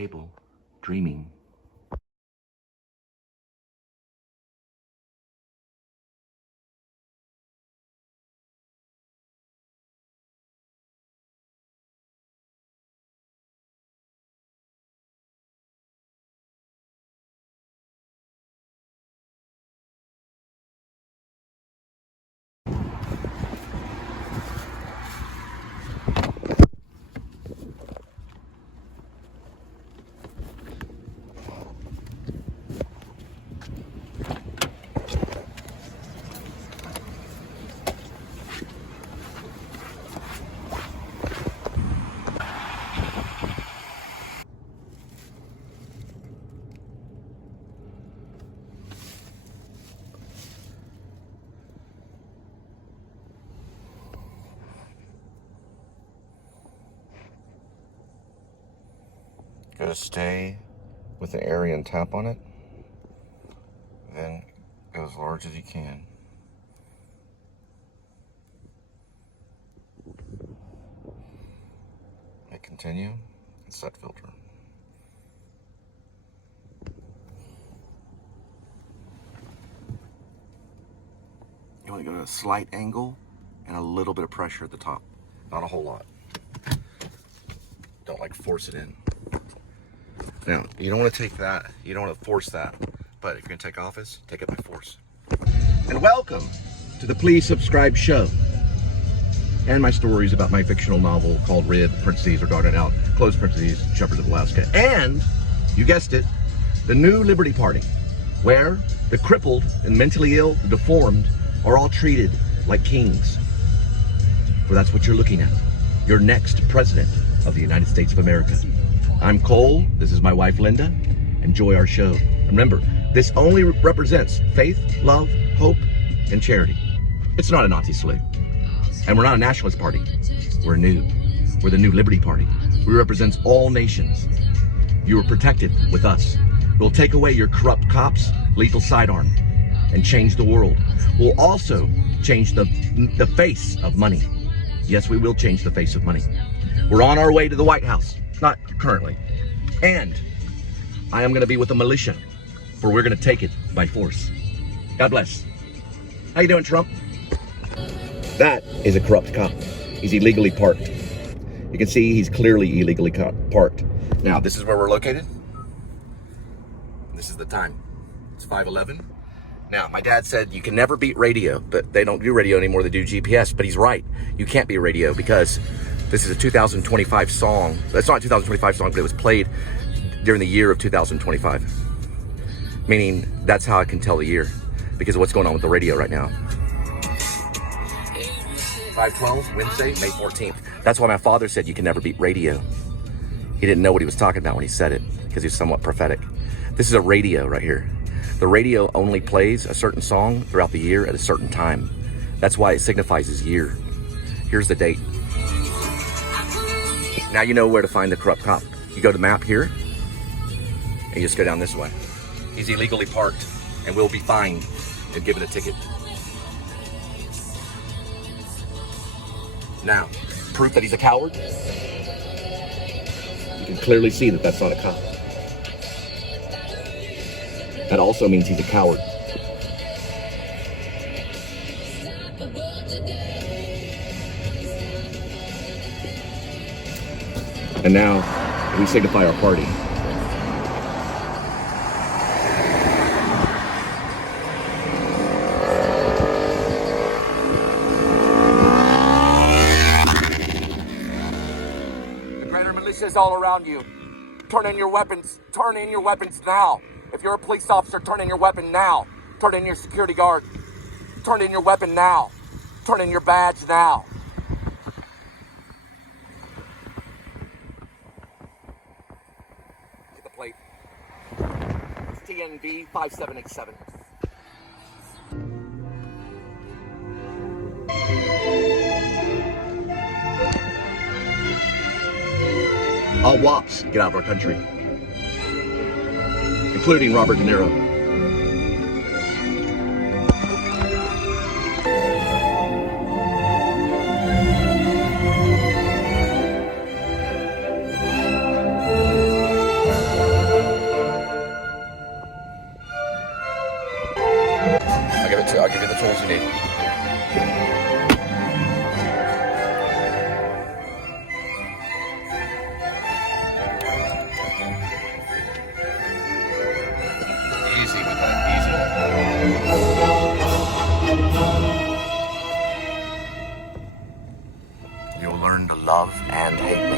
table, dreaming. Go to stay with the area and tap on it. Then go as large as you can. Hit continue and set filter. You want to go to a slight angle and a little bit of pressure at the top. Not a whole lot. Don't like force it in. Now, you don't want to take that, you don't want to force that, but if you're going to take office, take it by force. And welcome to the Please Subscribe show, and my stories about my fictional novel called Rid, parentheses, or Darted Out, close parentheses, Shepherds of Alaska, and, you guessed it, the new Liberty Party, where the crippled and mentally ill, the deformed, are all treated like kings. For that's what you're looking at, your next president of the United States of America. I'm Cole, this is my wife Linda. Enjoy our show. Remember, this only represents faith, love, hope, and charity. It's not a Nazi salute. And we're not a nationalist party. We're new. We're the new Liberty Party. We represent all nations. You are protected with us. We'll take away your corrupt cops, lethal sidearm, and change the world. We'll also change the face of money. Yes, we will change the face of money. We're on our way to the White House. Not currently. And I am going to be with the militia, for we're going to take it by force. God bless. How you doing, Trump? That is a corrupt cop. He's illegally parked. You can see he's clearly illegally parked. Now, this is where we're located. This is the time. It's 5:11. Now, my dad said you can never beat radio, but they don't do radio anymore. They do GPS, but he's right. You can't beat radio because this is a 2025 song. That's not a 2025 song, but it was played during the year of 2025. Meaning, that's how I can tell the year, because of what's going on with the radio right now. 5/12, Wednesday, May 14th. That's why my father said you can never beat radio. He didn't know what he was talking about when he said it, because he's somewhat prophetic. This is a radio right here. The radio only plays a certain song throughout the year at a certain time. That's why it signifies his year. Here's the date. Now you know where to find the corrupt cop. You go to map here, and you just go down this way. He's illegally parked and will be fined and given a ticket. Now, proof that he's a coward. You can clearly see that that's not a cop. That also means he's a coward. And now, we signify our party. The greater militia is all around you. Turn in your weapons. Turn in your weapons now. If you're a police officer, turn in your weapon now. Turn in your security guard. Turn in your weapon now. Turn in your badge now. Plate. It's TNB 5787. All WAPs get out of our country, including Robert De Niro. tools you need. Easy with that, easy. You'll learn to love and hate me.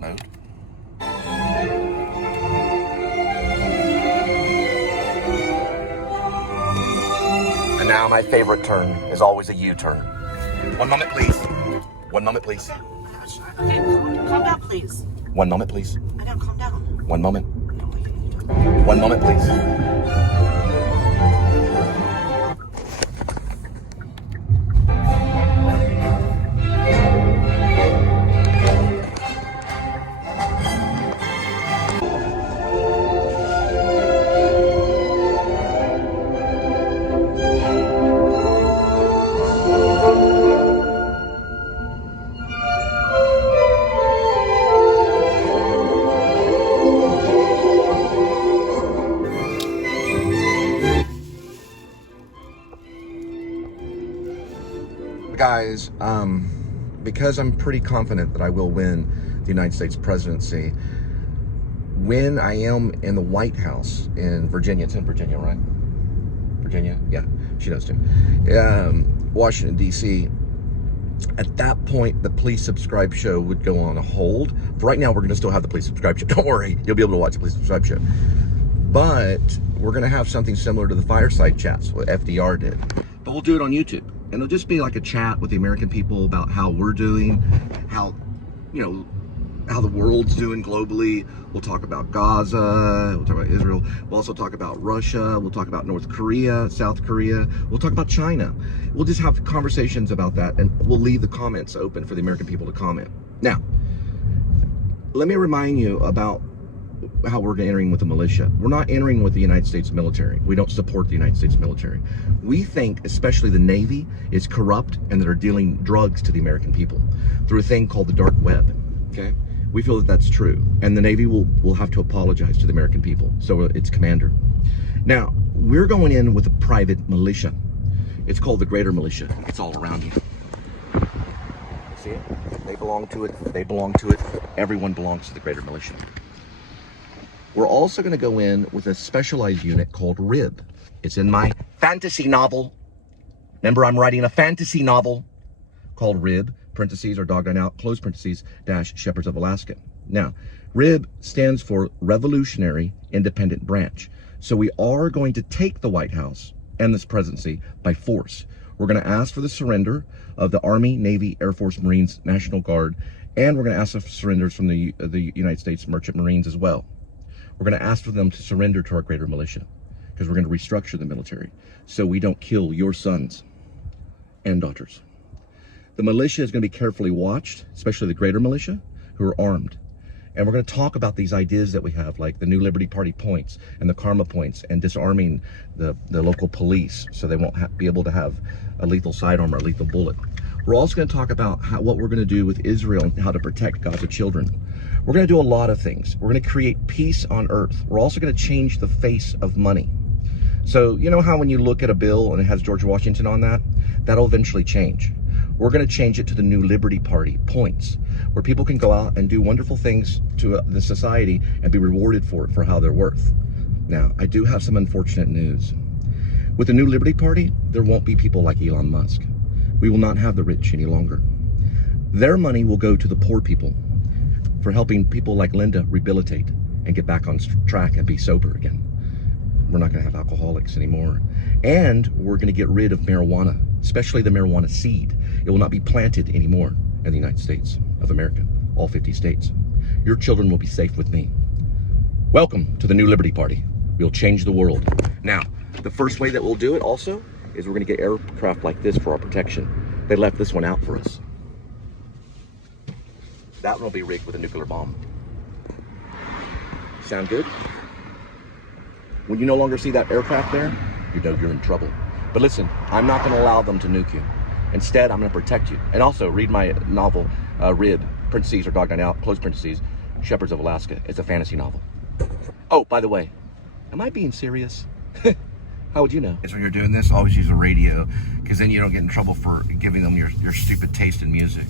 Mode. And now my favorite turn is always a U-turn. 1 moment, please. 1 moment, please. Okay, calm down, please. 1 moment, please. I gotta calm down. 1 moment. 1 moment, please. Guys, because I'm pretty confident that I will win the United States presidency, when I am in the White House in Virginia, it's in Virginia, right? Virginia? Yeah, she knows too. Washington, D.C., at that point, the Please Subscribe show would go on a hold. For right now, we're going to still have the Please Subscribe show. Don't worry, you'll be able to watch the Please Subscribe show. But we're going to have something similar to the Fireside Chats, what FDR did. But we'll do it on YouTube. And it'll just be like a chat with the American people about how we're doing, how, you know, how the world's doing globally. We'll talk about Gaza, we'll talk about Israel, we'll also talk about Russia, we'll talk about North Korea, South Korea, we'll talk about China. We'll just have conversations about that, and we'll leave the comments open for the American people to comment. Now, let me remind you about how we're entering with the militia. We're not entering with the United States military. We don't support the United States military. We think, especially the Navy, is corrupt and that are dealing drugs to the American people through a thing called the dark web, okay? We feel that that's true. And the Navy will have to apologize to the American people, so its commander. Now, we're going in with a private militia. It's called the Greater Militia. It's all around you. See it? They belong to it. They belong to it. Everyone belongs to the Greater Militia. We're also going to go in with a specialized unit called RIB. It's in my fantasy novel. Remember, I'm writing a fantasy novel called RIB, parentheses or doggone out, close parentheses, dash Shepherds of Alaska. Now, RIB stands for Revolutionary Independent Branch. So we are going to take the White House and this presidency by force. We're going to ask for the surrender of the Army, Navy, Air Force, Marines, National Guard, and we're going to ask for surrenders from the United States Merchant Marines as well. We're going to ask for them to surrender to our Greater Militia because we're going to restructure the military so we don't kill your sons and daughters. The militia is going to be carefully watched, especially the Greater Militia, who are armed. And we're going to talk about these ideas that we have, like the New Liberty Party points and the Karma points and disarming the local police so they won't be able to have a lethal sidearm or a lethal bullet. We're also going to talk about what we're going to do with Israel and how to protect Gaza children. We're going to do a lot of things. We're going to create peace on earth. We're also going to change the face of money. So, you know how when you look at a bill and it has George Washington on that, that'll eventually change. We're going to change it to the New Liberty Party points, where people can go out and do wonderful things to the society and be rewarded for it for how they're worth. Now, I do have some unfortunate news. With the New Liberty Party, there won't be people like Elon Musk. We will not have the rich any longer. Their money will go to the poor people for helping people like Linda rehabilitate and get back on track and be sober again. We're not going to have alcoholics anymore. And we're going to get rid of marijuana, especially the marijuana seed. It will not be planted anymore in the United States of America, all 50 states. Your children will be safe with me. Welcome to the New Liberty Party. We'll change the world. Now, the first way that we'll do it also is we're going to get aircraft like this for our protection. They left this one out for us. That one will be rigged with a nuclear bomb. Sound good? When you no longer see that aircraft there, you know you're in trouble. But listen, I'm not going to allow them to nuke you. Instead, I'm going to protect you. And also, read my novel, RIB, parentheses or doggone out, close parentheses, Shepherds of Alaska. It's a fantasy novel. Oh, by the way, am I being serious? How would you know? When you're doing this, always use a radio, because then you don't get in trouble for giving them your stupid taste in music.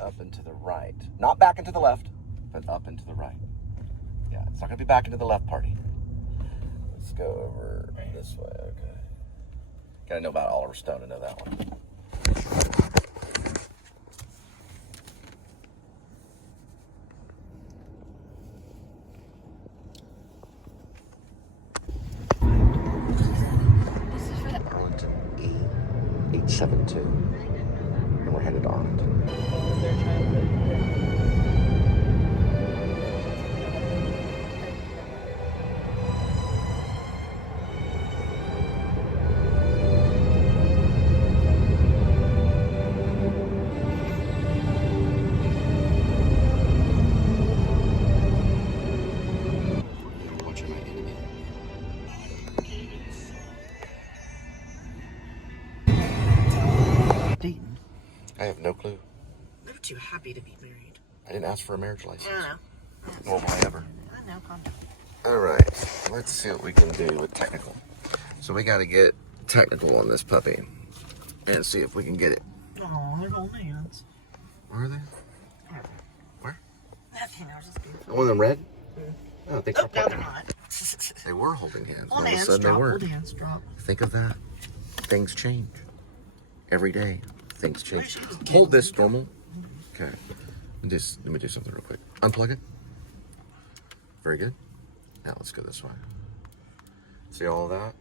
Up and to the right. Not back and to the left, but up and to the right. Yeah, it's not going to be back into the left party. Let's go over this way, okay. Gotta know about Oliver Stone to know that one. Arlington E872. And we're headed to Arlington. I have no clue. I'm too happy to be married. I didn't ask for a marriage license. I know. Nor will I ever. I know, calm down. All right, let's see what we can do with technical. So we got to get technical on this puppy and see if we can get it. Oh, they're holding hands. Where are they? Where? Nothing, I was just being Oh, them red? Oh, thanks for no, pointing. they're not. They were holding hands. Hold All of a hands, sudden drop, they hold weren't. hands, drop. Think of that. Things change. Every day, things change. She was Hold this, normal. Okay. Let me do something real quick. Unplug it. Very good. Now let's go this way. See all of that?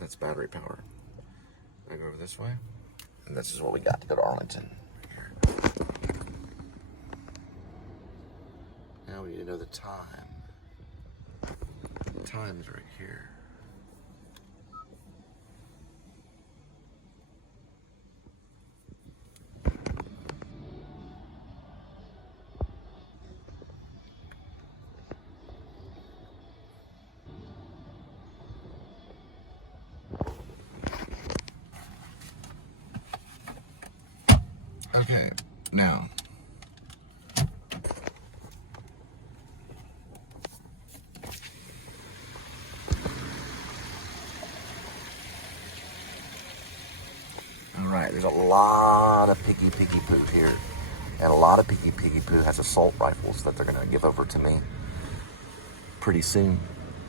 That's battery power. I go over this way. And this is what we got to go to Arlington. Here. Now we need to know the time. The time's right here. Okay, now. All right, there's a lot of piggy poo here. And a lot of piggy poo has assault rifles that they're gonna give over to me pretty soon.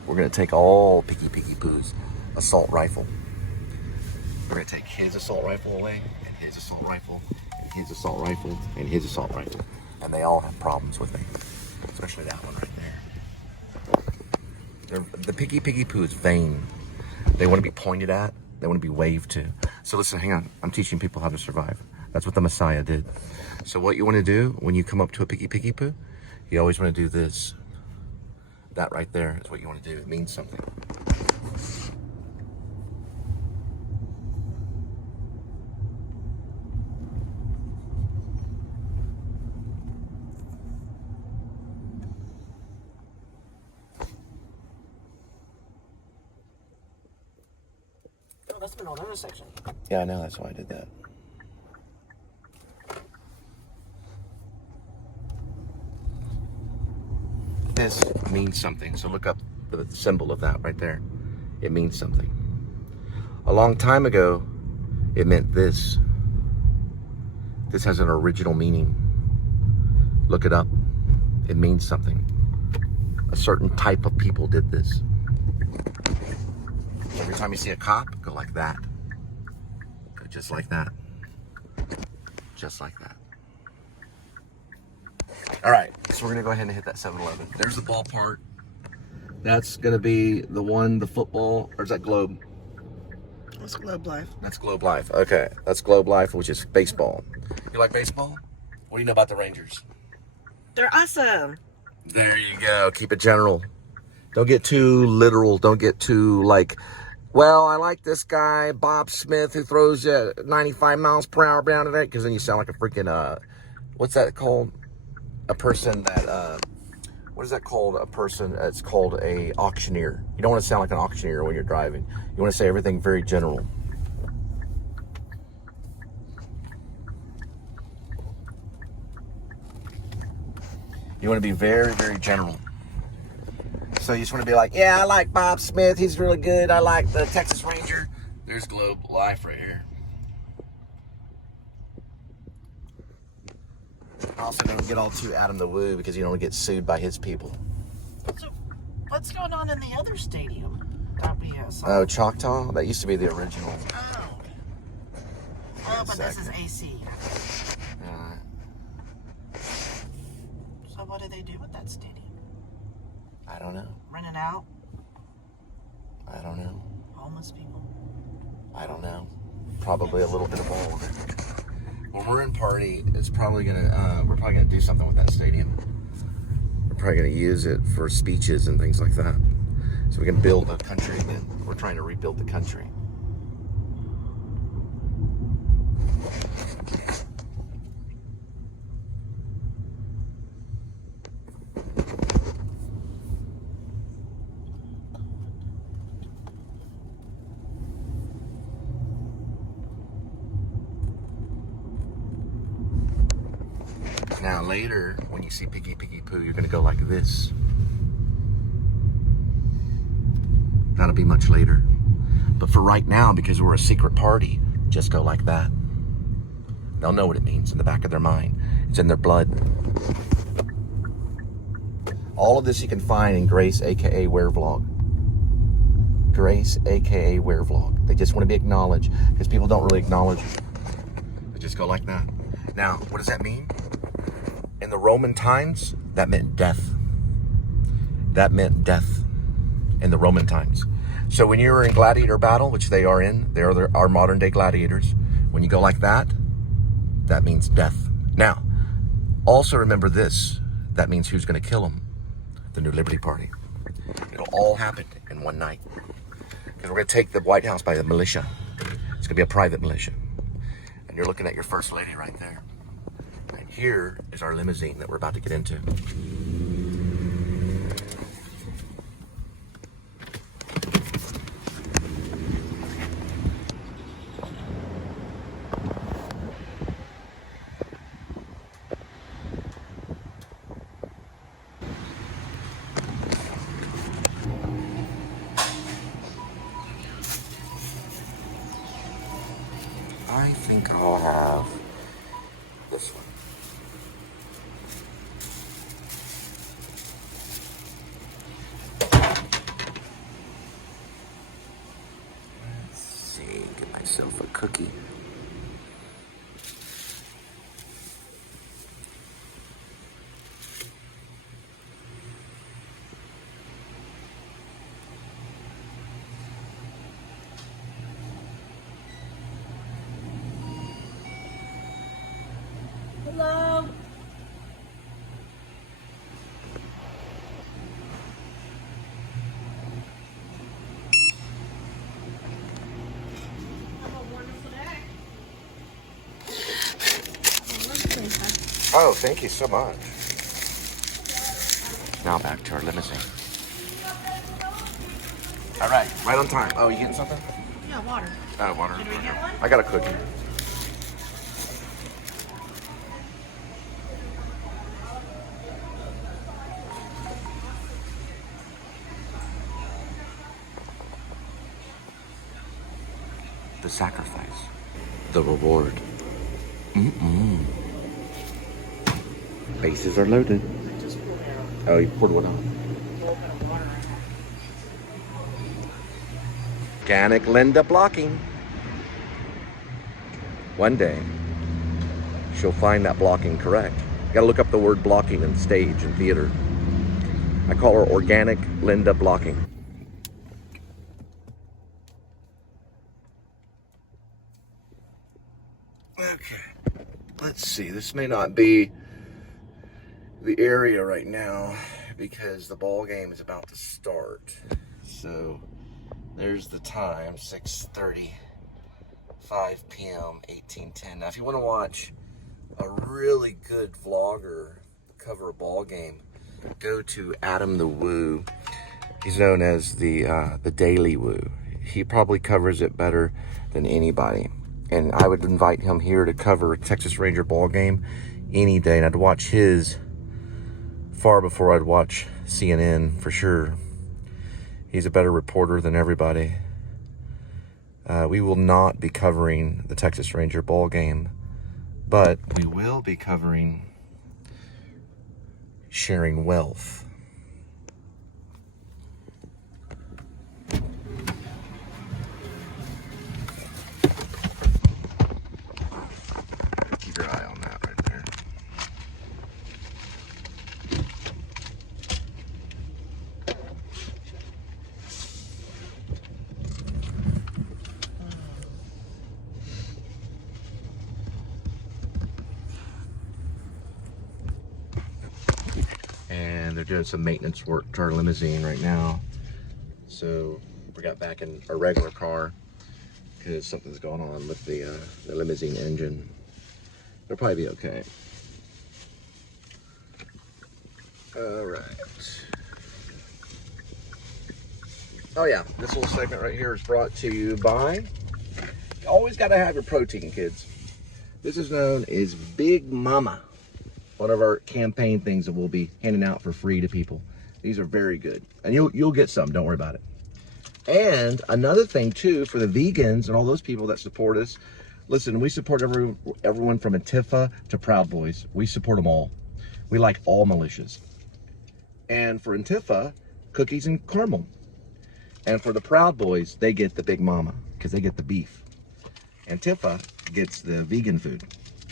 We're gonna take all piggy poo's assault rifle. We're gonna take his assault rifle away, and his assault rifle, and his assault rifle, and his assault rifle. And they all have problems with me. Especially that one right there. The piggy poo is vain. They want to be pointed at. They want to be waved to. So listen, hang on. I'm teaching people how to survive. That's what the Messiah did. So what you want to do when you come up to a piggy poo, you always want to do this. That right there is what you want to do. It means something. Must have been an intersection. Yeah, I know. That's why I did that. This means something. So look up the symbol of that right there. It means something. A long time ago, it meant this. This has an original meaning. Look it up. It means something. A certain type of people did this. Every time you see a cop, go like that. Go just like that. Just like that. All right, so we're gonna go ahead and hit that 7-Eleven. There's the ballpark. That's gonna be the one, the football, or is that Globe? That's Globe Life. That's Globe Life. Okay, that's Globe Life, which is baseball. You like baseball? What do you know about the Rangers? They're awesome. There you go. Keep it general. Don't get too literal. Don't get too like, well, I like this guy, Bob Smith, who throws 95 miles per hour down today, because then you sound like a freaking, what's that called? A person that, what is that called? A person, it's called a auctioneer. You don't want to sound like an auctioneer when you're driving. You want to say everything very general. You want to be very, very general. So you just want to be like, yeah, I like Bob Smith. He's really good. I like the Texas Ranger. There's Globe Life right here. Also, don't get all too Adam the Woo because you don't want to get sued by his people. So, what's going on in the other stadium? Oh, Choctaw? That used to be the original. Oh. Oh, but this is AC. So what do they do with that stadium? I don't know. Rent it out? I don't know. Homeless people? I don't know. Probably a little bit of all of it. When we're in party, it's probably gonna we're probably gonna do something with that stadium. We're probably gonna use it for speeches and things like that, so we can build a country again. We're trying to rebuild the country. Now later, when you see Piggy Piggy Poo, you're gonna go like this. That'll be much later. But for right now, because we're a secret party, just go like that. They'll know what it means in the back of their mind. It's in their blood. All of this you can find in Grace, aka Werevlog. Grace, aka Werevlog. They just want to be acknowledged because people don't really acknowledge it. They just go like that. Now, what does that mean? In the Roman times, that meant death. That meant death in the Roman times. So when you were in gladiator battle, which they are in, they are our modern day gladiators. When you go like that, that means death. Now, also remember this. That means who's going to kill them? The New Liberty Party. It'll all happen in one night. Because we're going to take the White House by the militia. It's going to be a private militia. And you're looking at your first lady right there. And here is our limousine that we're about to get into. I think I'll have this one. Let's see, get myself a cookie. Hello? Have a wonderful day. Oh, thank you so much. Now back to our limousine. All right, right on time. Oh, you getting something? Yeah. No, water. Oh, water. Can we get one? I got a cookie. The sacrifice. The reward. Bases are loaded. Just pour it out. Oh, you poured one out. A little bit of water. Organic Linda blocking. One day, she'll find that blocking correct. You gotta look up the word blocking in stage and theater. I call her Organic Linda blocking. Okay, let's see. This may not be the area right now because the ball game is about to start. So there's the time, 6:35 p.m., 1810. Now, if you want to watch a really good vlogger cover a ball game, go to Adam the Woo. He's known as the Daily Woo. He probably covers it better than anybody. And I would invite him here to cover a Texas Ranger ball game any day. And I'd watch his far before I'd watch CNN for sure. He's a better reporter than everybody. We will not be covering the Texas Ranger ball game, but we will be covering sharing wealth. Keep your eye on that right there. And they're doing some maintenance work to our limousine right now. So we got back in our regular car because something's going on with the limousine engine. They'll probably be okay. All right. Oh yeah, this little segment right here is brought to you by, you always got to have your protein, kids. This is known as Big Mama. One of our campaign things that we'll be handing out for free to people. These are very good. And you'll get some, don't worry about it. And another thing too, for the vegans and all those people that support us, listen, we support everyone from Antifa to Proud Boys. We support them all. We like all militias. And for Antifa, cookies and caramel. And for the Proud Boys, they get the Big Mama because they get the beef. Antifa gets the vegan food.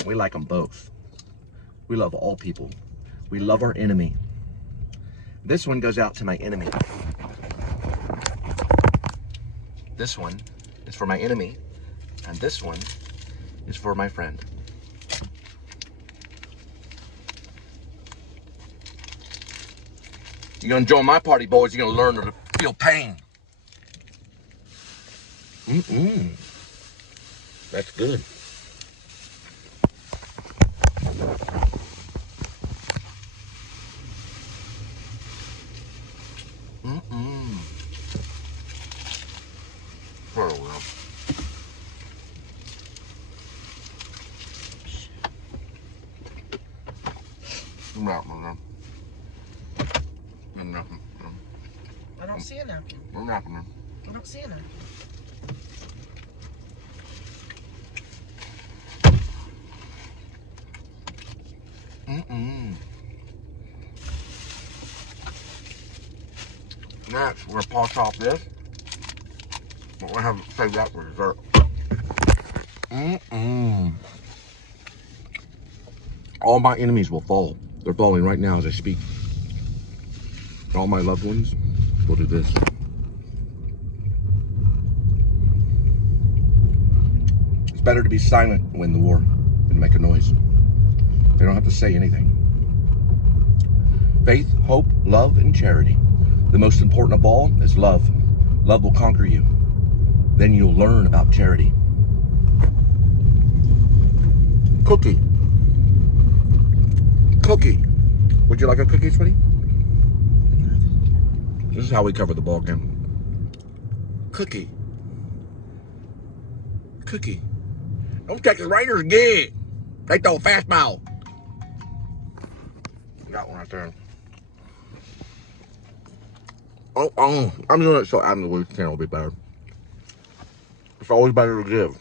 We like them both. We love all people. We love our enemy. This one goes out to my enemy. This one is for my enemy. And this one is for my friend. You're gonna join my party, boys. You're gonna learn to feel pain. That's good. Oh, well. I don't see a napkin. I don't see a napkin. Next, we're gonna polish off this. But we'll have to save that for dessert. All my enemies will fall. They're falling right now as I speak. All my loved ones will do this. It's better to be silent and win the war than make a noise. They don't have to say anything. Faith, hope, love, and charity. The most important of all is love. Love will conquer you. Then you'll learn about charity. Cookie. Cookie. Would you like a cookie, sweetie? This is how we cover the ball game. Cookie. cookie. Those Texas Rangers are good. They throw a fastball. Got one right there. Oh, I'm doing it so I'm the channel will be better. It's always better to give.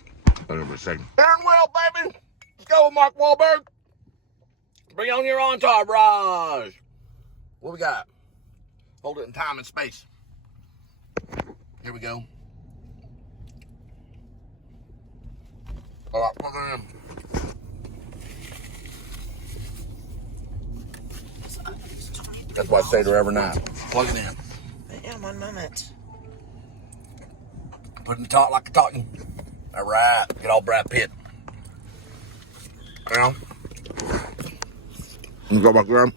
Another second. Darn well, baby. Let's go, Mark Wahlberg. Bring on your entourage. What we got? Hold it in time and space. Here we go. All right, plug it in. That's what I say to her every night. Plug it in. I am, 1 moment. Put it in the top like a talking. All right. Get all Brad Pitt. Now, you go back there.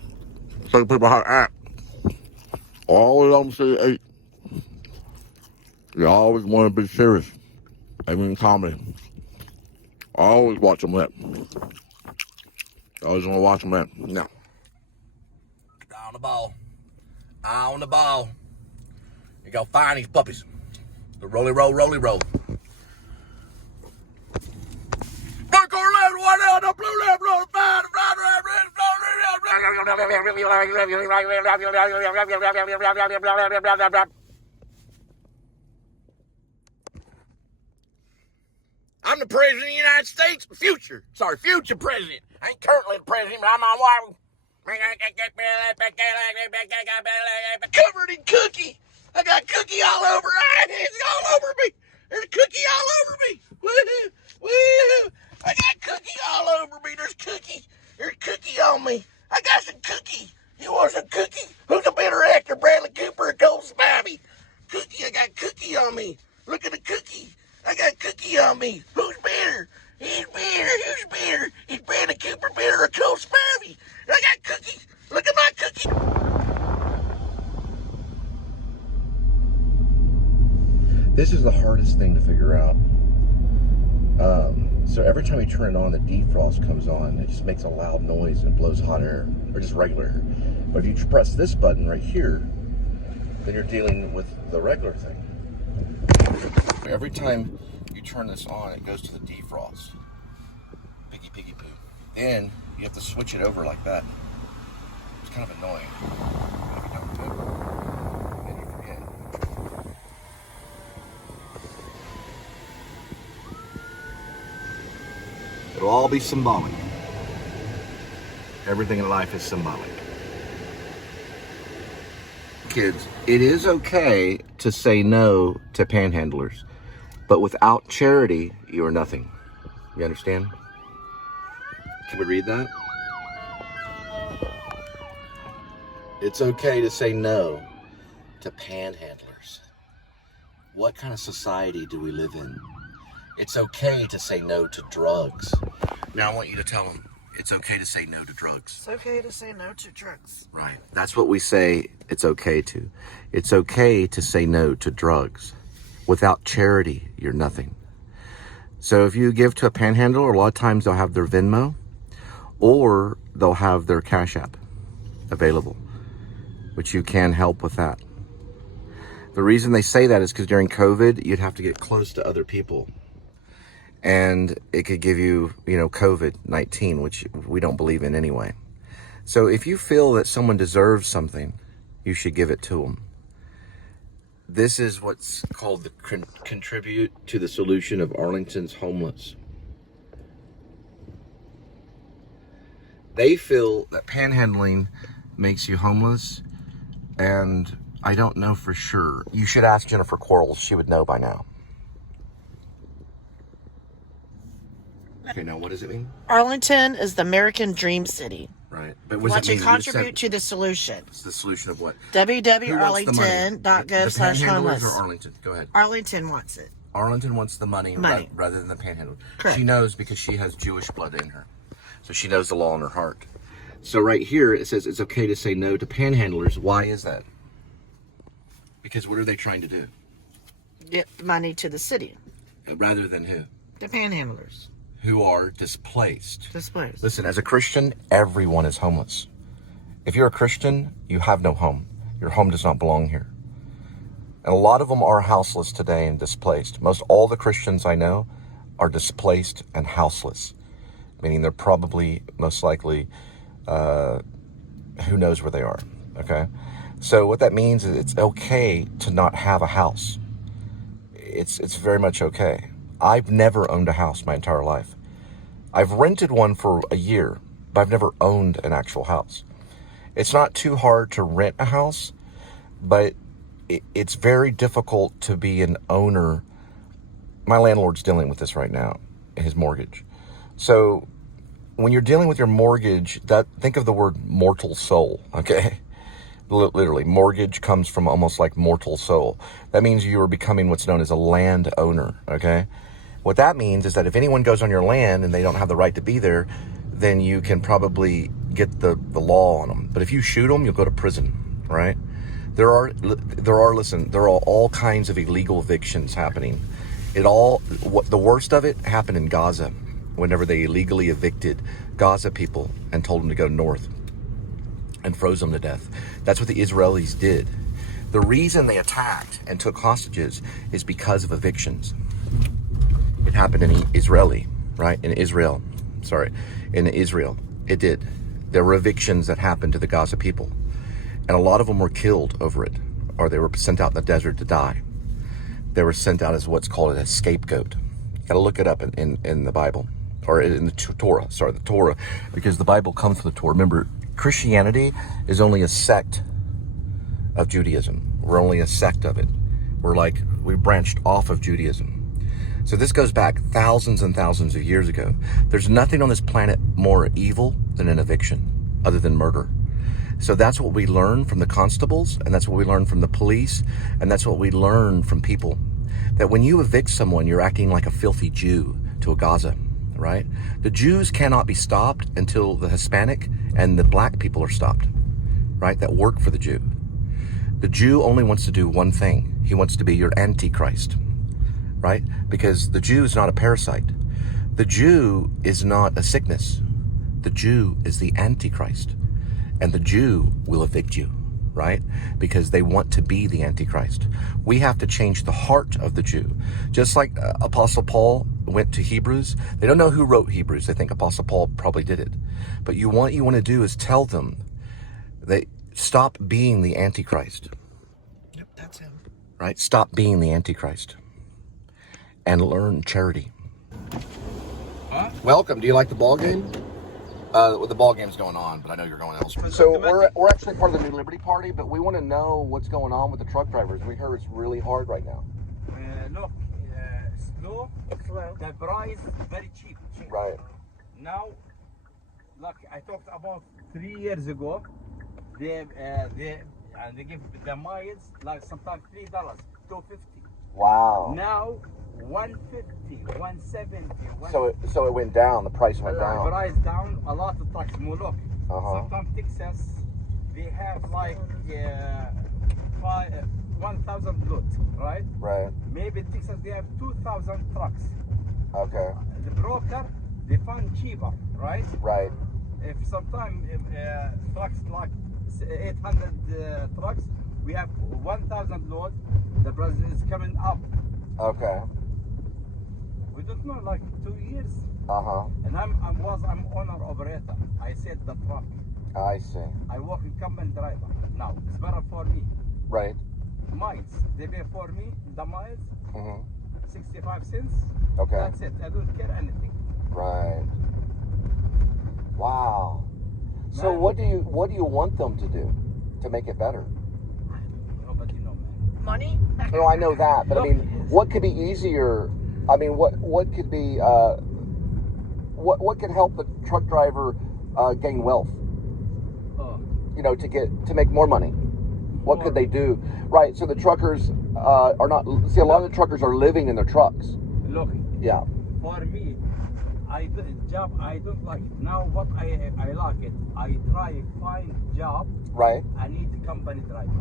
Show people how to act. Always let them see you eat. You always want to be serious. Even in comedy. Always watch them that. Always want to watch them that. No. Eye on the ball. Eye on the ball. You go find these puppies. The roly roll, roly roll. Black or left, white out, the blue left, blue five, red, red, red, I'm the president of the United States, future president. I ain't currently the president, but I'm on wire. Covered in cookie. I got cookie all over. It's all over me. There's cookie all over me. Woo, woo. I got cookie all over me. There's cookie on me. I got some cookie. You want some cookie? Who's a better actor, Bradley Cooper or Cole Spivey? Cookie, I got cookie on me. Look at the cookie. I got cookie on me. Who's better? Who's better? Is Bradley Cooper better or Cole Spivey? I got cookies. Look at my cookie. This is the hardest thing to figure out. So every time you turn it on, the defrost comes on. It just makes a loud noise and blows hot air, or just regular air. But if you press this button right here, then you're dealing with the regular thing. Every time you turn this on, it goes to the defrost. Piggy, piggy, poo. Then you have to switch it over like that. It's kind of annoying. But if you don't do it, then you forget. It'll all be symbolic. Everything in life is symbolic. Kids, it is okay to say no to panhandlers, but without charity, you are nothing. You understand? Can we read that? It's okay to say no to panhandlers. What kind of society do we live in? It's okay to say no to drugs. Now I want you to tell them it's okay to say no to drugs. It's okay to say no to drugs. Right. That's what we say it's okay to. It's okay to say no to drugs. Without charity, you're nothing. So if you give to a panhandler, a lot of times they'll have their Venmo or they'll have their Cash App available, which you can help with that. The reason they say that is because during COVID, you'd have to get close to other people. And it could give you, COVID-19, which we don't believe in anyway. So if you feel that someone deserves something, you should give it to them. This is what's called the contribute to the solution of Arlington's homeless. They feel that panhandling makes you homeless, and I don't know for sure. You should ask Jennifer Quarles. She would know by now. Okay, now what does it mean? Arlington is the American dream city. Right. But Want to contribute to the solution. It's the solution of what? www.arlington.gov/homeless. Or Arlington? Go ahead. Arlington wants it. Arlington wants the money. Rather than the panhandler. Correct. She knows because she has Jewish blood in her. So she knows the law in her heart. So right here, it says it's okay to say no to panhandlers. Why is that? Because what are they trying to do? Get money to the city. Rather than who? The panhandlers. Who are displaced. Displaced. Listen, as a Christian, everyone is homeless. If you're a Christian, you have no home. Your home does not belong here. And a lot of them are houseless today and displaced. Most all the Christians I know are displaced and houseless, meaning they're probably, most likely, who knows where they are, okay? So what that means is it's okay to not have a house. It's very much okay. I've never owned a house my entire life. I've rented one for a year, but I've never owned an actual house. It's not too hard to rent a house, but it's very difficult to be an owner. My landlord's dealing with this right now, his mortgage. So when you're dealing with your mortgage, think of the word mortal soul, okay? Literally, mortgage comes from almost like mortal soul. That means you are becoming what's known as a land owner, okay? What that means is that if anyone goes on your land and they don't have the right to be there, then you can probably get the law on them. But if you shoot them, you'll go to prison, right? There are all kinds of illegal evictions happening. The worst of it happened in Gaza, whenever they illegally evicted Gaza people and told them to go north and froze them to death. That's what the Israelis did. The reason they attacked and took hostages is because of evictions. It happened in Israel. It did. There were evictions that happened to the Gaza people, and a lot of them were killed over it, or they were sent out in the desert to die. They were sent out as what's called a scapegoat. Got to look it up in the Bible, or in the Torah. Sorry, the Torah, because the Bible comes from the Torah. Remember, Christianity is only a sect of Judaism. We're only a sect of it. We branched off of Judaism. So this goes back thousands and thousands of years ago. There's nothing on this planet more evil than an eviction, other than murder. So that's what we learn from the constables, and that's what we learn from the police, and that's what we learn from people. That when you evict someone, you're acting like a filthy Jew to a Gaza, right? The Jews cannot be stopped until the Hispanic and the black people are stopped, right? That work for the Jew. The Jew only wants to do one thing. He wants to be your antichrist, right? Because the Jew is not a parasite. The Jew is not a sickness. The Jew is the antichrist. And the Jew will evict you, right? Because they want to be the Antichrist. We have to change the heart of the Jew. Just like Apostle Paul went to Hebrews. They don't know who wrote Hebrews. They think Apostle Paul probably did it. But what you want to do is tell them that stop being the Antichrist. Yep, that's him. Right? Stop being the Antichrist. And learn charity. Huh? Welcome. Do you like the ball game? The ball game's going on, but I know you're going elsewhere. So we're actually part of the New Liberty Party, but we want to know what's going on with the truck drivers. We heard it's really hard right now. Look, slow. The price very cheap. Right. Now, look, I talked about 3 years ago. They give the miles like sometimes $3, $2.50. Wow. Now, $1.50, $1.70. So it went down. The price went down. The price down. A lot of trucks. Look, sometimes Texas, they have like 1,000 loads, right? Right. Maybe Texas they have 2,000 trucks. Okay. The broker they find cheaper, right? Right. If sometimes trucks like 800 trucks, we have 1,000 loads. The price is coming up. Okay. We don't know, like 2 years. And I'm owner operator. I set the truck. I see. I work in company driver. Now it's better for me. Right. Miles. They pay for me the miles. 65 cents. Okay. That's it. I don't care anything. Right. Wow. So Man. what do you want them to do to make it better? Nobody know, man. Money? No, I know that, but I mean, what could be easier? I mean, what could be what could help the truck driver gain wealth? Oh. You know, to make more money. What could they do? Right. So the truckers are not. See, a lot of the truckers are living in their trucks. Look. Yeah. For me, I don't like it. Now what I like it. I try find job. Right. I need a company driver.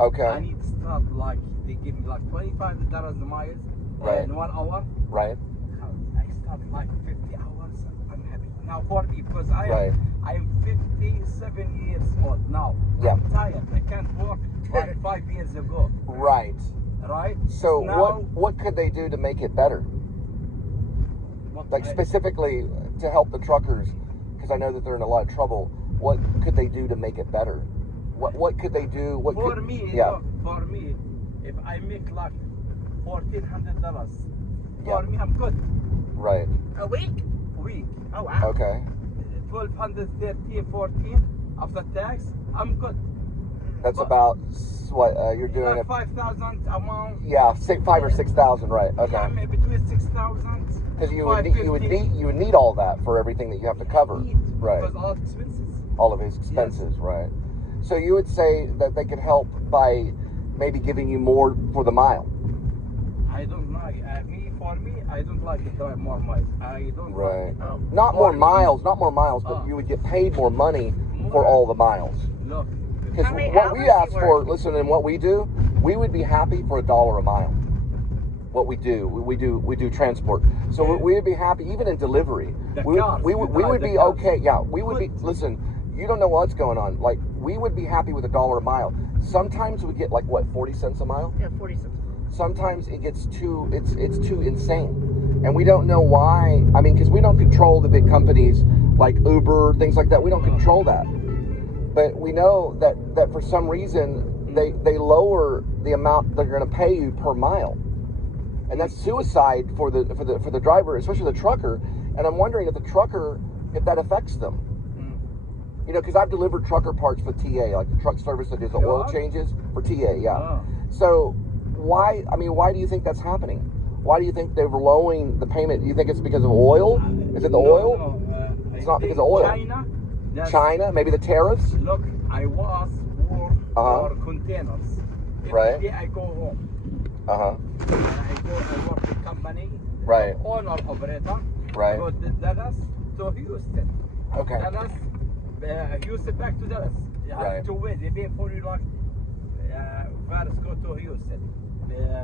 Okay. I need to start like they give me like $25 a mile in 1 hour. Right. I start like 50 hours. I'm happy now for me because I'm 57 years old now. Yeah. I'm tired. I can't work like 5 years ago. Right. Right. So now, what could they do to make it better? Like specifically to help the truckers, because I know that they're in a lot of trouble. What could they do to make it better? What could they do? For me, if I make like $1,400, for me I'm good. Right. A week? Week. Oh wow. Okay. 1,213, 14 after tax, I'm good. That's about what you're doing. Like 5,000 a month. Yeah, 5,000 or 6,000, right? Okay. Yeah, maybe between 6,000. Because you would need all that for everything that you have to cover, right? Because all expenses. All of his expenses, right? So you would say that they could help by maybe giving you more for the mile. I don't like for me. I don't like to drive more miles. I don't. Right. Like, not more miles, but you would get paid more money for all the miles. Look. Because How many what we hours ask you for, work? listen, and what we do, we would be happy for $1 a mile. What we do, we do transport. So we would be happy even in delivery. We would be okay. Yeah, we would be. Listen, you don't know what's going on. Like we would be happy with $1 a mile. Sometimes we get like what 40 cents a mile. Yeah, 40 cents. Sometimes it gets too. It's too insane, and we don't know why. I mean, because we don't control the big companies like Uber, things like that. We don't control that. But we know that for some reason they lower the amount they're going to pay you per mile, and that's suicide for the driver, especially the trucker. And I'm wondering if the trucker, if that affects them. You know, because I've delivered trucker parts for TA, like the truck service that does the oil changes for TA. Yeah. So why do you think that's happening? Why do you think they're lowering the payment? Do you think it's because of oil? Is it the oil? No, it's not because of oil. China, maybe the tariffs. Look, I was for containers. Every day I go home. And I work with company. Right. Owner operator. Right. Go to Dallas to Houston. Okay. Dallas, Houston back to Dallas. You have to wait. They pay for you like first go to Houston.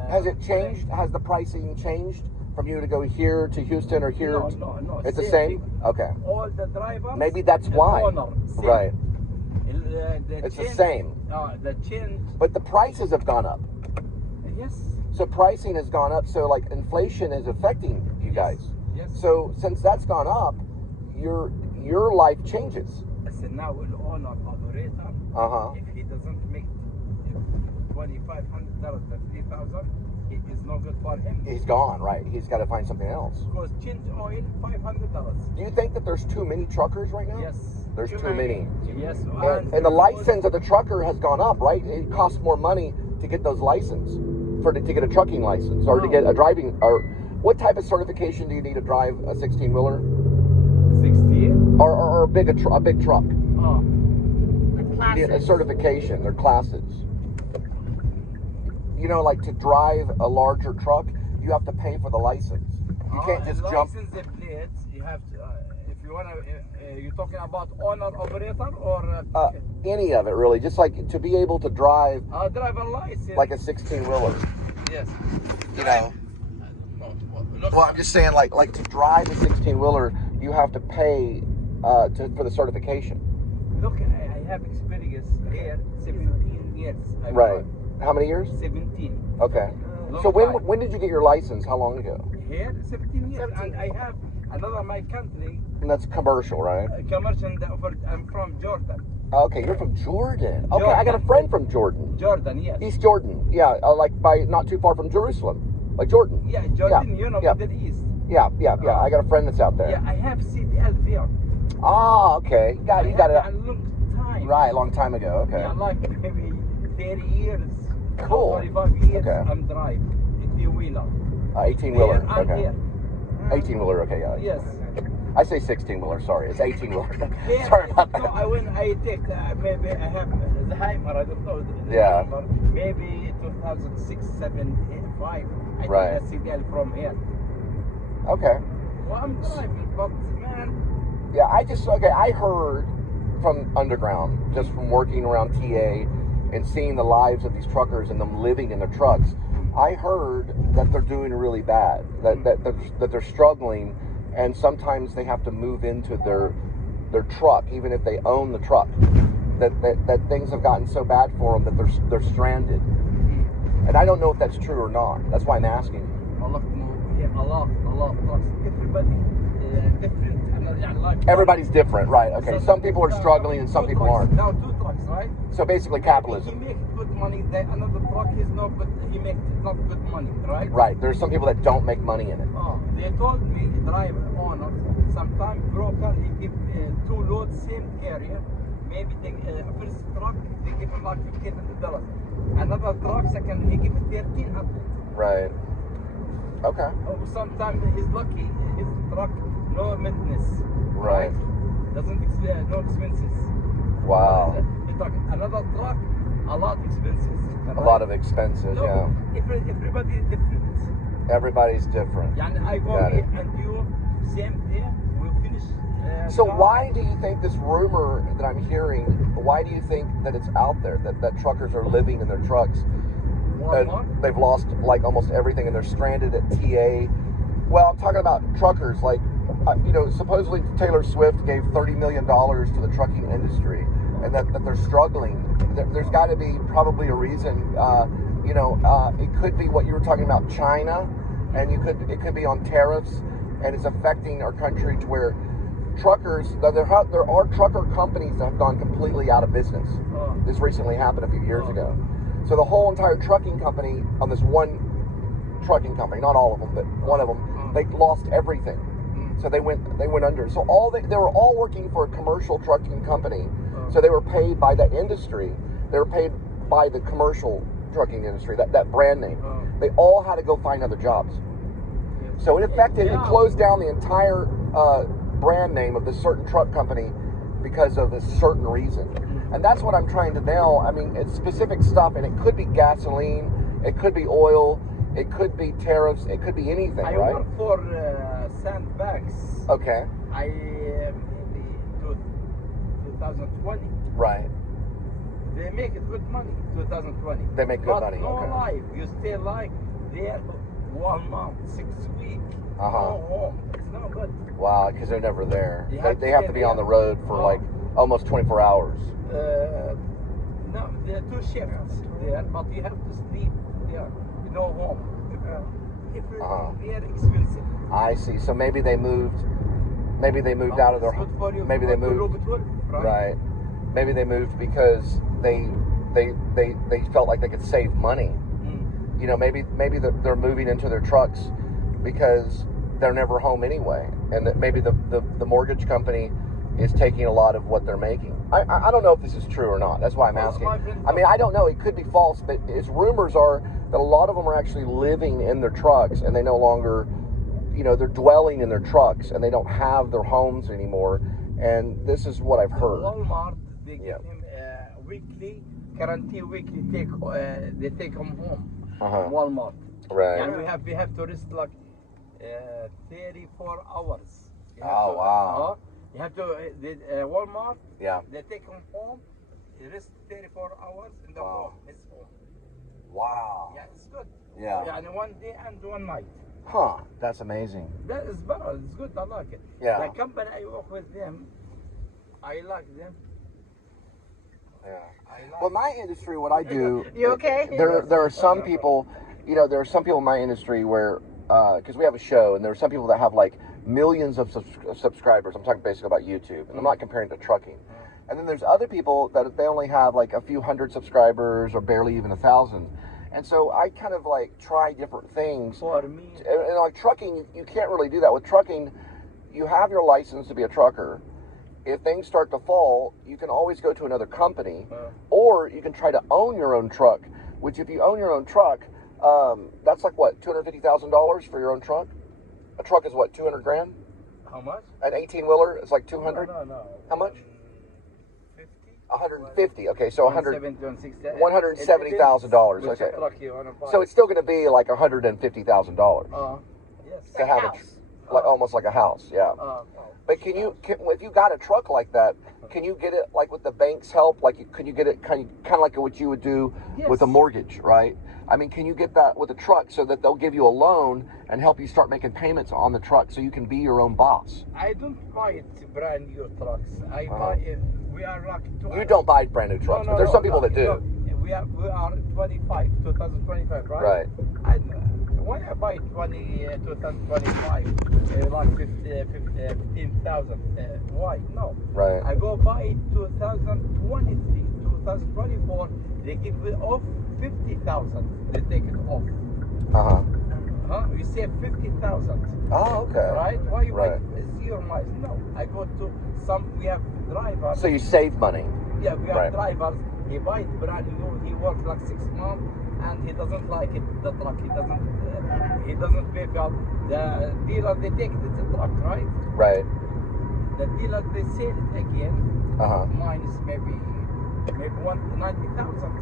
Has it changed? Has the pricing changed from you to go here to Houston or here? No. It's the same? Okay. All the drivers. Maybe that's why. Owner, right. It's the same. The change. But the prices have gone up. Yes. So pricing has gone up. So like inflation is affecting you guys. Yes. So since that's gone up, your life changes. So now the owner operator. If he doesn't make $2,500 to $3,000, it is not good for him. He's gone, right? He's got to find something else. Because change oil $500. Do you think that there's too many truckers right now? Yes. There's too many. Yes. And the license of the trucker has gone up, right? It costs more money to get those licenses, to get a trucking license or to get a driving. Or what type of certification do you need to drive a 16-wheeler? 16? Or a big truck? Classes. A certification. They're classes. You know, like to drive a larger truck, you have to pay for the license. You can't just jump. License the plates. You have to. If you wanna, you're talking about owner operator or any of it really, just like to be able to drive driver license, like a 16-wheeler. Yes. You know. Well, I'm just saying, like to drive a 16-wheeler, you have to pay for the certification. Look, I have experience here, 17 years. Right. How many years? 17. Okay. So when did you get your license? How long ago? Here, 17 years, and I have another my country. And that's commercial, right? Commercial. I'm from Jordan. Okay, you're from Jordan. Okay, I got a friend from Jordan. Jordan, yes. East Jordan, yeah, like by not too far from Jerusalem, like Jordan. Yeah, Jordan, you know, Middle East. Yeah. I got a friend that's out there. Yeah, I have CDL there. Ah, okay. You got it. A long time. Right, a long time ago. Okay. Yeah, like maybe 30 years. Cool. 45 years. Okay. I'm driving 18-wheeler. 18-wheeler. Okay. Here. 18-wheeler. Okay, yeah. Yes. I say 16-wheeler. Sorry, it's 18-wheeler. Yeah, Sorry about that. No, when I take maybe I have the Heimer. I don't know. Yeah. Heimer, maybe 2006, 7, 8, 5. I Right. take a CDL from here. Okay. Well, I'm driving, but man. Yeah, I heard from underground, just from working around TA and seeing the lives of these truckers and them living in their trucks. I heard that they're doing really bad, that they're struggling, and sometimes they have to move into their truck, even if they own the truck. That things have gotten so bad for them that they're stranded. And I don't know if that's true or not. That's why I'm asking. Well, look, Yeah, a lot trucks. Everybody different. Like Everybody's different, right? Okay, some people are struggling and some people aren't. Now 2 trucks, right? So basically He capitalism. makes good money. Another truck is not good. He makes not good money, right? Right, there's some people that don't make money in it. Oh, they told me, driver, owner, sometimes broker, he give 2 loads, same area. Maybe the first truck, they give him like $1,500. Another truck, second, he give it $1,300. Right. Okay. Oh, sometimes he's lucky, his truck, no maintenance. Right. Doesn't no expenses. Wow. Another truck, a lot expenses. A lot of expenses, No, yeah. Everybody is different. Everybody's different. Yani I go Got it. here and you, same day, we'll finish. So job. why do you think this rumor that I'm hearing, why do you think that it's out there, that truckers are living in their trucks? Walmart? They've lost like almost everything and they're stranded at TA. Well, I'm talking about truckers. Like, supposedly Taylor Swift gave $30 million to the trucking industry, and that they're struggling. There's got to be probably a reason. It could be what you were talking about, China, and it could be on tariffs, and it's affecting our country to where truckers. There are trucker companies that have gone completely out of business. This recently happened a few years ago. So the whole entire trucking company on this one trucking company, not all of them, but one of them, they lost everything. So they went under. So they were all working for a commercial trucking company. So they were paid by that industry. They were paid by the commercial trucking industry, that brand name. They all had to go find other jobs. So it affected, it closed down the entire brand name of this certain truck company because of this certain reason. And that's what I'm trying to nail. I mean, it's specific stuff, and it could be gasoline, it could be oil, it could be tariffs, it could be anything, I right? work for Sandbags. Okay. Maybe 2020. Right. They make it good money, 2020. They make good money, no okay. life. You stay like there 1 month, 6 weeks. Uh-huh. No home. It's not good. Wow, because they're never there. They have to be there. on the road for like almost 24 hours. No, there are 2 shifts there, but you have to sleep there. No home. Very expensive. I see. So maybe they moved out of their home. Maybe they moved. Right. Maybe they moved because they felt like they could save money. Maybe they're moving into their trucks because they're never home anyway, and that maybe the mortgage company is taking a lot of what they're making. I don't know if this is true or not. That's why I'm asking. I mean, I don't know. It could be false, but its rumors are that a lot of them are actually living in their trucks, and they no longer, they're dwelling in their trucks, and they don't have their homes anymore. And this is what I've heard. Walmart, they give him weekly, guarantee weekly they take him home. Walmart. Right. And we have to rest like 34 hours. Wow. You have to Walmart. Yeah. They take him home. You rest 34 hours in the home. It's home. Wow. Yeah, it's good. Yeah. And 1 day and 1 night. Huh. That's amazing. That is better. It's good. I like it. Yeah. The company I work with them, I like them. Yeah. Well, my industry, what I do. You okay? There are some people, there are some people in my industry where, because we have a show, and there are some people that have like millions of subscribers. I'm talking basically about YouTube, and I'm not comparing to trucking. And then there's other people that they only have like a few hundred subscribers or barely even 1,000. And so I kind of like try different things. For me. And like trucking, you can't really do that. With trucking, you have your license to be a trucker. If things start to fall, you can always go to another company, or you can try to own your own truck, which if you own your own truck, that's like what, $250,000 for your own truck? A truck is what, 200 grand? How much? An 18-wheeler is like 200? No. How much? 50? 150. Okay, so $170,000. Okay. So it's still going to be like $150,000. Yes. To have like almost like a house, yeah. But if you got a truck like that, can you get it like with the bank's help? Like, can you get it kind of like what you would do with a mortgage, right? I mean, can you get that with a truck so that they'll give you a loan and help you start making payments on the truck so you can be your own boss? I don't buy it brand new trucks. I buy it. We are like. You don't buy brand new trucks, but there's some people that do. We are 2025, right? Right. why I buy 2025 like 15,000? Why? No. Right. I go buy 2023, 2024. They give it off 50,000. They take it off. You save 50,000. Oh, okay. Right? Why you Right. buy 0 miles? No. I go to we have drivers. So you save money. Yeah, we have Right. drivers. He buys brand new. He works like 6 months, and he doesn't like it. The truck. He doesn't pay for the dealer. They take it. It's a truck, right? Right. The dealer they sell it again. Mine is maybe 90,000.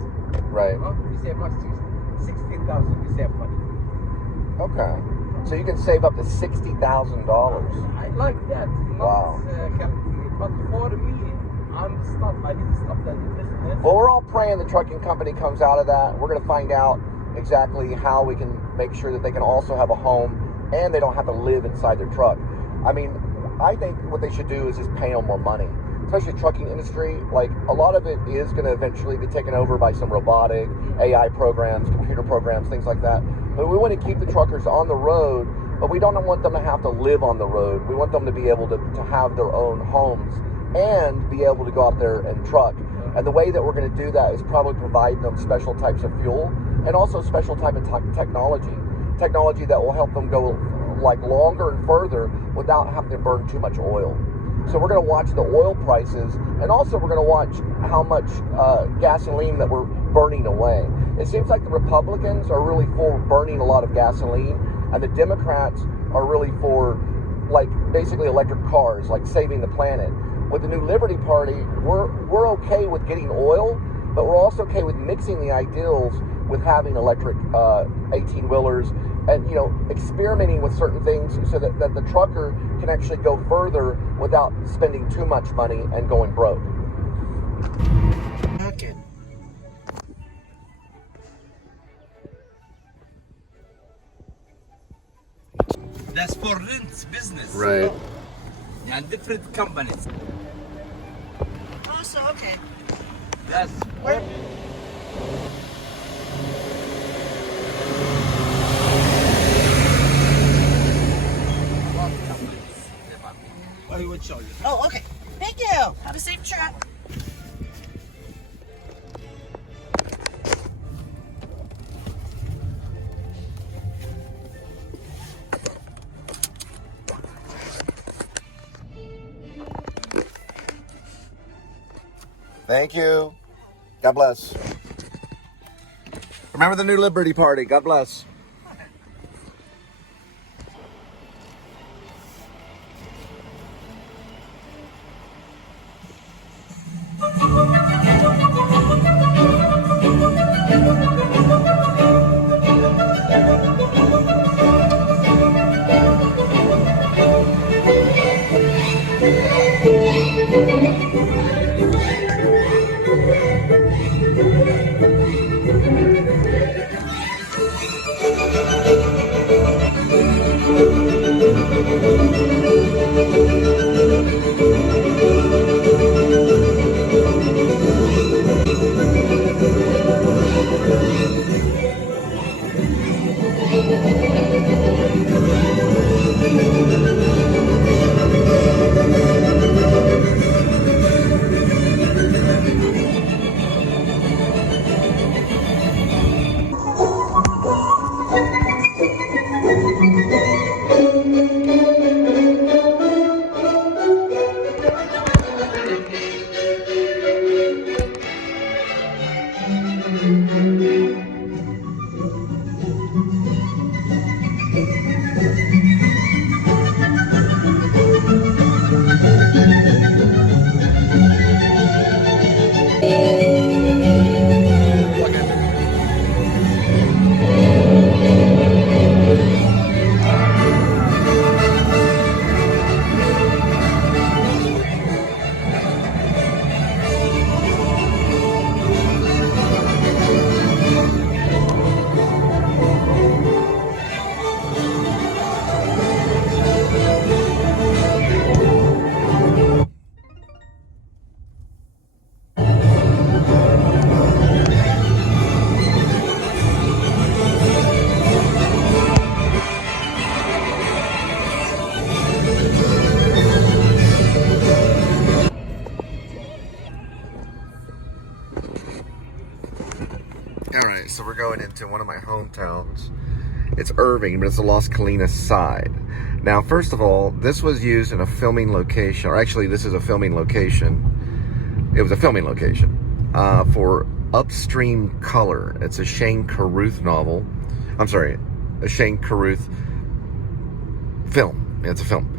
Right. We save like 60,000. We save money. Okay. So you can save up to $60,000. I like that. Wow. But for me, I need to stop that business. Well, we're all praying the trucking company comes out of that. We're going to find out exactly how we can make sure that they can also have a home and they don't have to live inside their truck. I mean, I think what they should do is just pay them more money, especially the trucking industry. Like, a lot of it is going to eventually be taken over by some robotic, AI programs, computer programs, things like that. But we want to keep the truckers on the road, but we don't want them to have to live on the road. We want them to be able to have their own homes and be able to go out there and truck. And the way that we're going to do that is probably provide them special types of fuel and also special type of technology that will help them go like longer and further without having to burn too much oil. So we're going to watch the oil prices, and also we're going to watch how much gasoline that we're burning away. It seems like the Republicans are really for burning a lot of gasoline, and the Democrats are really for like basically electric cars, like saving the planet. With the new Liberty Party, we're okay with getting oil, but we're also okay with mixing the ideals with having electric 18-wheelers and, you know, experimenting with certain things so that the trucker can actually go further without spending too much money and going broke. Okay. That's for rent business. Right. And different companies. Oh, so okay. That's Where? I will show you. Oh, okay. Thank you. Have a safe trip. Thank you. God bless. Remember the new Liberty Party. God bless. in one of my hometowns. It's Irving, but it's the Las Colinas side. Now, first of all, this was used in a filming location, or actually this is a filming location. It was a filming location for Upstream Color. It's a Shane Carruth novel. I'm sorry, a Shane Carruth film. It's a film.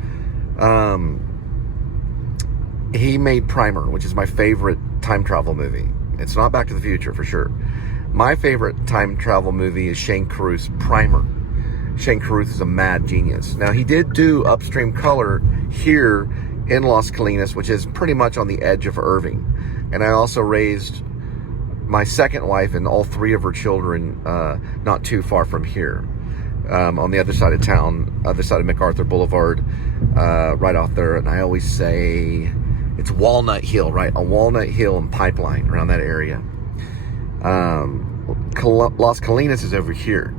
He made Primer, which is my favorite time travel movie. It's not Back to the Future, for sure. My favorite time travel movie is Shane Carruth's Primer. Shane Carruth is a mad genius. Now, he did do Upstream Color here in Las Colinas, which is pretty much on the edge of Irving. And I also raised my second wife and all three of her children not too far from here, on the other side of town, other side of MacArthur Boulevard, right off there. And I always say it's Walnut Hill, right? On Walnut Hill and Pipeline, around that area. Las Colinas is over here.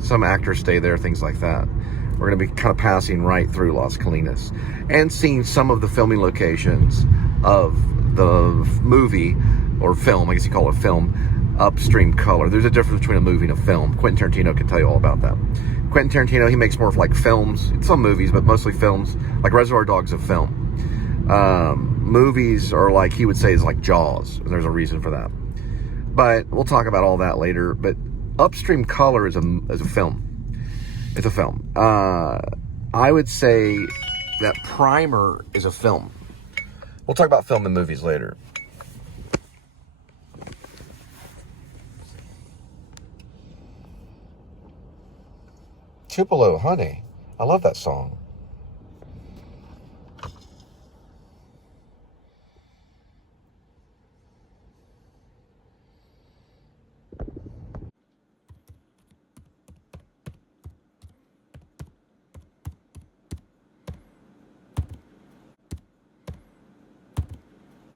Some actors stay there, things like that. We're going to be kind of passing right through Las Colinas and seeing some of the filming locations of the movie or film, I guess you call it film, Upstream Color. There's a difference between a movie and a film. Quentin Tarantino can tell you all about that. Quentin Tarantino, he makes more of like films, some movies, but mostly films, like Reservoir Dogs of film. Movies are like, he would say, is like Jaws, and there's a reason for that. But we'll talk about all that later. But Upstream Color is a film. It's a film. I would say that Primer is a film. We'll talk about film and movies later. Tupelo, Honey. I love that song.